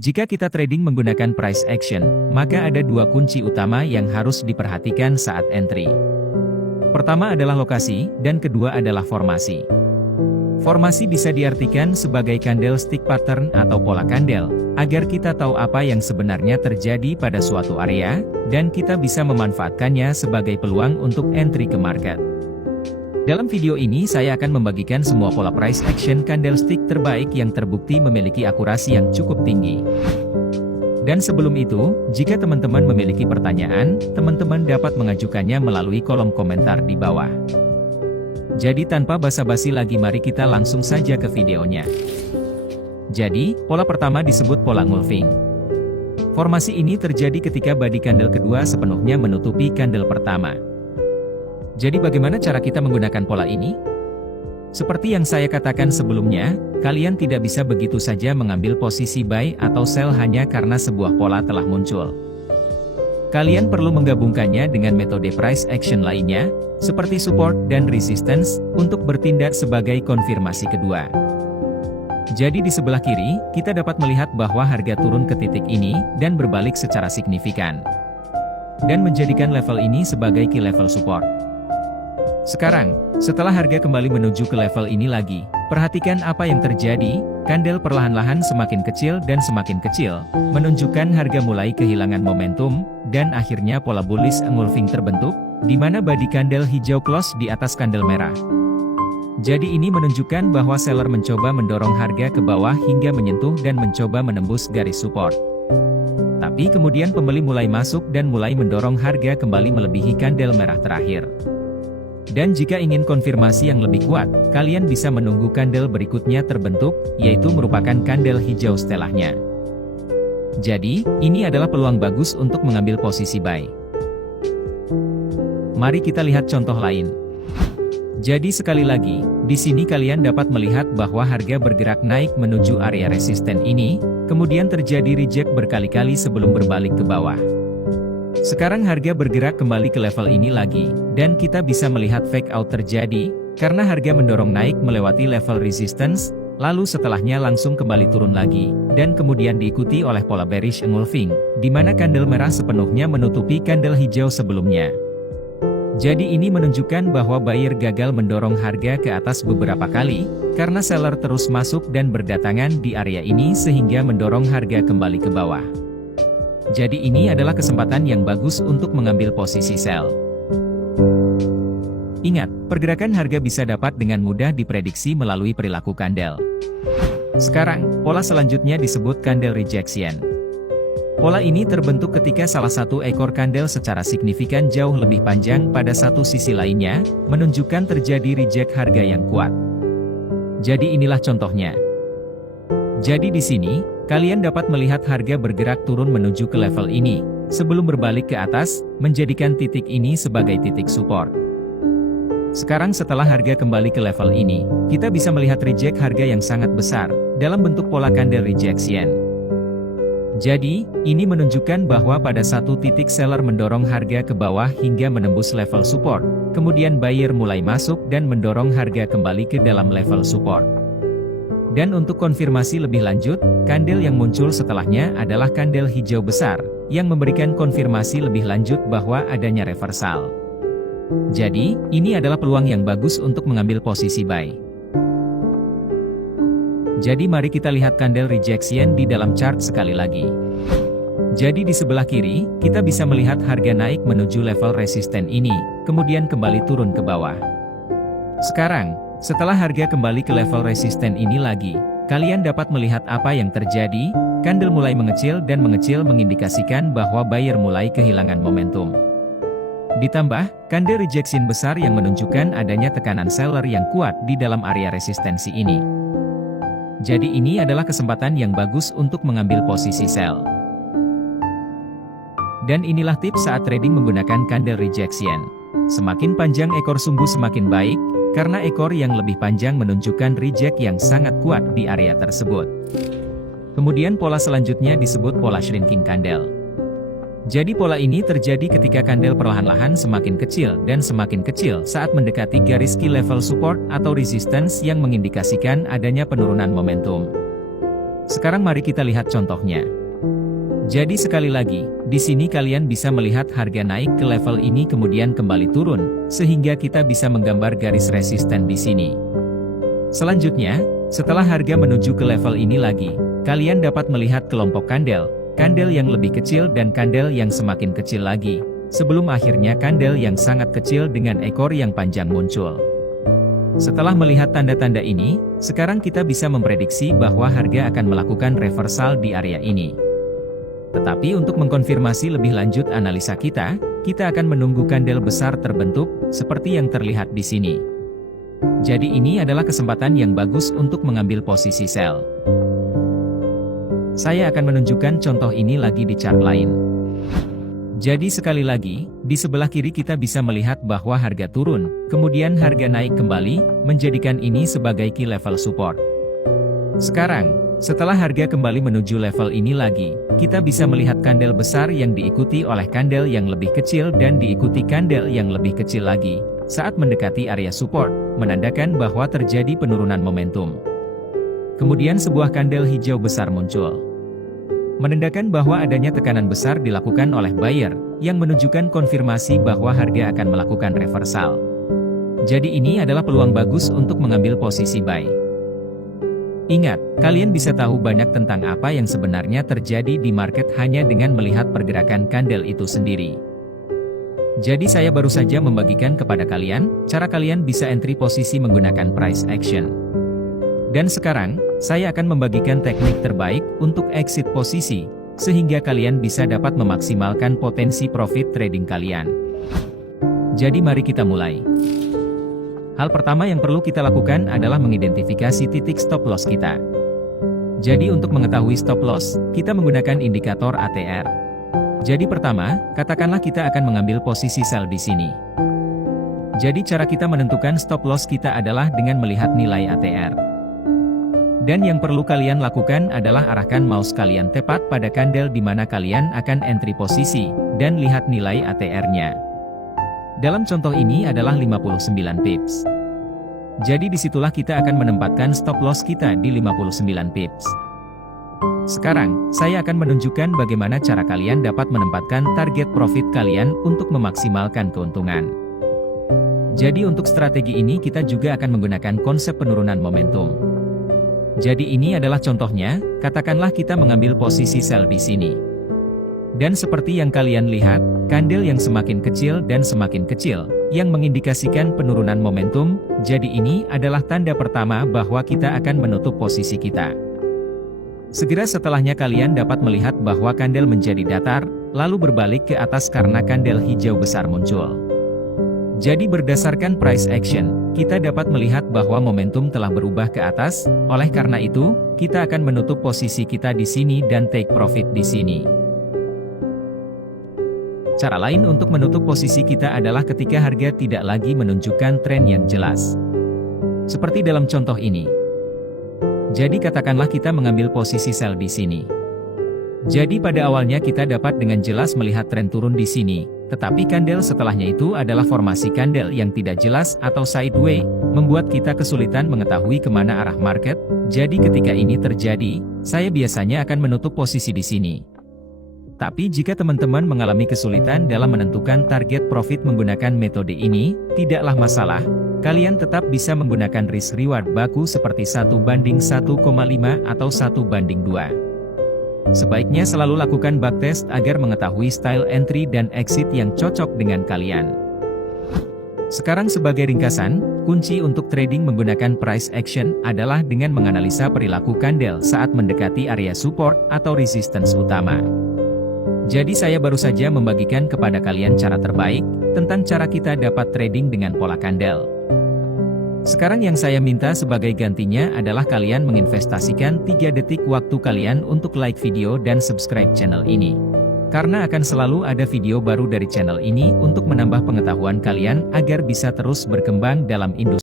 Jika kita trading menggunakan price action, maka ada dua kunci utama yang harus diperhatikan saat entry. Pertama adalah lokasi, dan kedua adalah formasi. Formasi bisa diartikan sebagai candlestick pattern atau pola kandel, agar kita tahu apa yang sebenarnya terjadi pada suatu area, dan kita bisa memanfaatkannya sebagai peluang untuk entry ke market. Dalam video ini saya akan membagikan semua pola price action candlestick terbaik yang terbukti memiliki akurasi yang cukup tinggi. Dan sebelum itu, jika teman-teman memiliki pertanyaan, teman-teman dapat mengajukannya melalui kolom komentar di bawah. Jadi tanpa basa-basi lagi, mari kita langsung saja ke videonya. Jadi, pola pertama disebut pola engulfing. Formasi ini terjadi ketika body candle kedua sepenuhnya menutupi candle pertama. Jadi bagaimana cara kita menggunakan pola ini? Seperti yang saya katakan sebelumnya, kalian tidak bisa begitu saja mengambil posisi buy atau sell hanya karena sebuah pola telah muncul. Kalian perlu menggabungkannya dengan metode price action lainnya, seperti support dan resistance, untuk bertindak sebagai konfirmasi kedua. Jadi di sebelah kiri, kita dapat melihat bahwa harga turun ke titik ini, dan berbalik secara signifikan. Dan menjadikan level ini sebagai key level support. Sekarang, setelah harga kembali menuju ke level ini lagi, perhatikan apa yang terjadi. Candle perlahan-lahan semakin kecil dan semakin kecil, menunjukkan harga mulai kehilangan momentum, dan akhirnya pola bullish engulfing terbentuk, di mana body candle hijau close di atas candle merah. Jadi ini menunjukkan bahwa seller mencoba mendorong harga ke bawah hingga menyentuh dan mencoba menembus garis support. Tapi kemudian pembeli mulai masuk dan mulai mendorong harga kembali melebihi candle merah terakhir. Dan jika ingin konfirmasi yang lebih kuat, kalian bisa menunggu candle berikutnya terbentuk, yaitu merupakan candle hijau setelahnya. Jadi, ini adalah peluang bagus untuk mengambil posisi buy. Mari kita lihat contoh lain. Jadi sekali lagi, di sini kalian dapat melihat bahwa harga bergerak naik menuju area resisten ini, kemudian terjadi reject berkali-kali sebelum berbalik ke bawah. Sekarang harga bergerak kembali ke level ini lagi, dan kita bisa melihat fake out terjadi, karena harga mendorong naik melewati level resistance, lalu setelahnya langsung kembali turun lagi, dan kemudian diikuti oleh pola bearish engulfing, di mana candle merah sepenuhnya menutupi candle hijau sebelumnya. Jadi ini menunjukkan bahwa buyer gagal mendorong harga ke atas beberapa kali, karena seller terus masuk dan berdatangan di area ini sehingga mendorong harga kembali ke bawah. Jadi ini adalah kesempatan yang bagus untuk mengambil posisi sell. Ingat, pergerakan harga bisa dapat dengan mudah diprediksi melalui perilaku candle. Sekarang, pola selanjutnya disebut candle rejection. Pola ini terbentuk ketika salah satu ekor candle secara signifikan jauh lebih panjang pada satu sisi lainnya, menunjukkan terjadi reject harga yang kuat. Jadi inilah contohnya. Jadi di sini, kalian dapat melihat harga bergerak turun menuju ke level ini, sebelum berbalik ke atas, menjadikan titik ini sebagai titik support. Sekarang setelah harga kembali ke level ini, kita bisa melihat reject harga yang sangat besar, dalam bentuk pola candle rejection. Jadi, ini menunjukkan bahwa pada satu titik seller mendorong harga ke bawah hingga menembus level support, kemudian buyer mulai masuk dan mendorong harga kembali ke dalam level support. Dan untuk konfirmasi lebih lanjut, candle yang muncul setelahnya adalah candle hijau besar, yang memberikan konfirmasi lebih lanjut bahwa adanya reversal. Jadi, ini adalah peluang yang bagus untuk mengambil posisi buy. Jadi mari kita lihat candle rejection di dalam chart sekali lagi. Jadi di sebelah kiri, kita bisa melihat harga naik menuju level resisten ini, kemudian kembali turun ke bawah. Sekarang, setelah harga kembali ke level resisten ini lagi, kalian dapat melihat apa yang terjadi. Candle mulai mengecil dan mengecil mengindikasikan bahwa buyer mulai kehilangan momentum. Ditambah, candle rejection besar yang menunjukkan adanya tekanan seller yang kuat di dalam area resistensi ini. Jadi ini adalah kesempatan yang bagus untuk mengambil posisi sell. Dan inilah tips saat trading menggunakan candle rejection. Semakin panjang ekor sumbu semakin baik, karena ekor yang lebih panjang menunjukkan reject yang sangat kuat di area tersebut. Kemudian pola selanjutnya disebut pola shrinking candle. Jadi pola ini terjadi ketika candle perlahan-lahan semakin kecil dan semakin kecil saat mendekati garis key level support atau resistance yang mengindikasikan adanya penurunan momentum. Sekarang mari kita lihat contohnya. Jadi sekali lagi, di sini kalian bisa melihat harga naik ke level ini kemudian kembali turun, sehingga kita bisa menggambar garis resisten di sini. Selanjutnya, setelah harga menuju ke level ini lagi, kalian dapat melihat kelompok kandel yang lebih kecil dan kandel yang semakin kecil lagi, sebelum akhirnya kandel yang sangat kecil dengan ekor yang panjang muncul. Setelah melihat tanda-tanda ini, sekarang kita bisa memprediksi bahwa harga akan melakukan reversal di area ini. Tetapi untuk mengkonfirmasi lebih lanjut analisa kita akan menunggu kandel besar terbentuk, seperti yang terlihat di sini. Jadi ini adalah kesempatan yang bagus untuk mengambil posisi sell. Saya akan menunjukkan contoh ini lagi di chart lain. Jadi sekali lagi, di sebelah kiri kita bisa melihat bahwa harga turun, kemudian harga naik kembali, menjadikan ini sebagai key level support. Sekarang, setelah harga kembali menuju level ini lagi, kita bisa melihat kandel besar yang diikuti oleh kandel yang lebih kecil dan diikuti kandel yang lebih kecil lagi. Saat mendekati area support, menandakan bahwa terjadi penurunan momentum. Kemudian sebuah kandel hijau besar muncul, menandakan bahwa adanya tekanan besar dilakukan oleh buyer, yang menunjukkan konfirmasi bahwa harga akan melakukan reversal. Jadi ini adalah peluang bagus untuk mengambil posisi buy. Ingat, kalian bisa tahu banyak tentang apa yang sebenarnya terjadi di market hanya dengan melihat pergerakan kandel itu sendiri. Jadi saya baru saja membagikan kepada kalian, cara kalian bisa entry posisi menggunakan price action. Dan sekarang, saya akan membagikan teknik terbaik untuk exit posisi, sehingga kalian bisa dapat memaksimalkan potensi profit trading kalian. Jadi mari kita mulai. Hal pertama yang perlu kita lakukan adalah mengidentifikasi titik stop loss kita. Jadi untuk mengetahui stop loss, kita menggunakan indikator ATR. Jadi pertama, katakanlah kita akan mengambil posisi sell di sini. Jadi cara kita menentukan stop loss kita adalah dengan melihat nilai ATR. Dan yang perlu kalian lakukan adalah arahkan mouse kalian tepat pada kandel di mana kalian akan entry posisi, dan lihat nilai ATR-nya. Dalam contoh ini adalah 59 pips. Jadi disitulah kita akan menempatkan stop loss kita di 59 pips. Sekarang, saya akan menunjukkan bagaimana cara kalian dapat menempatkan target profit kalian untuk memaksimalkan keuntungan. Jadi untuk strategi ini kita juga akan menggunakan konsep penurunan momentum. Jadi ini adalah contohnya, katakanlah kita mengambil posisi sell di sini. Dan seperti yang kalian lihat, kandel yang semakin kecil dan semakin kecil, yang mengindikasikan penurunan momentum, jadi ini adalah tanda pertama bahwa kita akan menutup posisi kita. Segera setelahnya kalian dapat melihat bahwa kandel menjadi datar, lalu berbalik ke atas karena kandel hijau besar muncul. Jadi berdasarkan price action, kita dapat melihat bahwa momentum telah berubah ke atas, oleh karena itu, kita akan menutup posisi kita di sini dan take profit di sini. Cara lain untuk menutup posisi kita adalah ketika harga tidak lagi menunjukkan tren yang jelas. Seperti dalam contoh ini. Jadi katakanlah kita mengambil posisi sell di sini. Jadi pada awalnya kita dapat dengan jelas melihat tren turun di sini, tetapi kandel setelahnya itu adalah formasi kandel yang tidak jelas atau sideways, membuat kita kesulitan mengetahui kemana arah market. Jadi ketika ini terjadi, saya biasanya akan menutup posisi di sini. Tapi jika teman-teman mengalami kesulitan dalam menentukan target profit menggunakan metode ini, tidaklah masalah, kalian tetap bisa menggunakan risk reward baku seperti 1:1,5 atau 1:2. Sebaiknya selalu lakukan backtest agar mengetahui style entry dan exit yang cocok dengan kalian. Sekarang sebagai ringkasan, kunci untuk trading menggunakan price action adalah dengan menganalisa perilaku kandel saat mendekati area support atau resistance utama. Jadi saya baru saja membagikan kepada kalian cara terbaik, tentang cara kita dapat trading dengan pola kandel. Sekarang yang saya minta sebagai gantinya adalah kalian menginvestasikan 3 detik waktu kalian untuk like video dan subscribe channel ini. Karena akan selalu ada video baru dari channel ini untuk menambah pengetahuan kalian agar bisa terus berkembang dalam industri.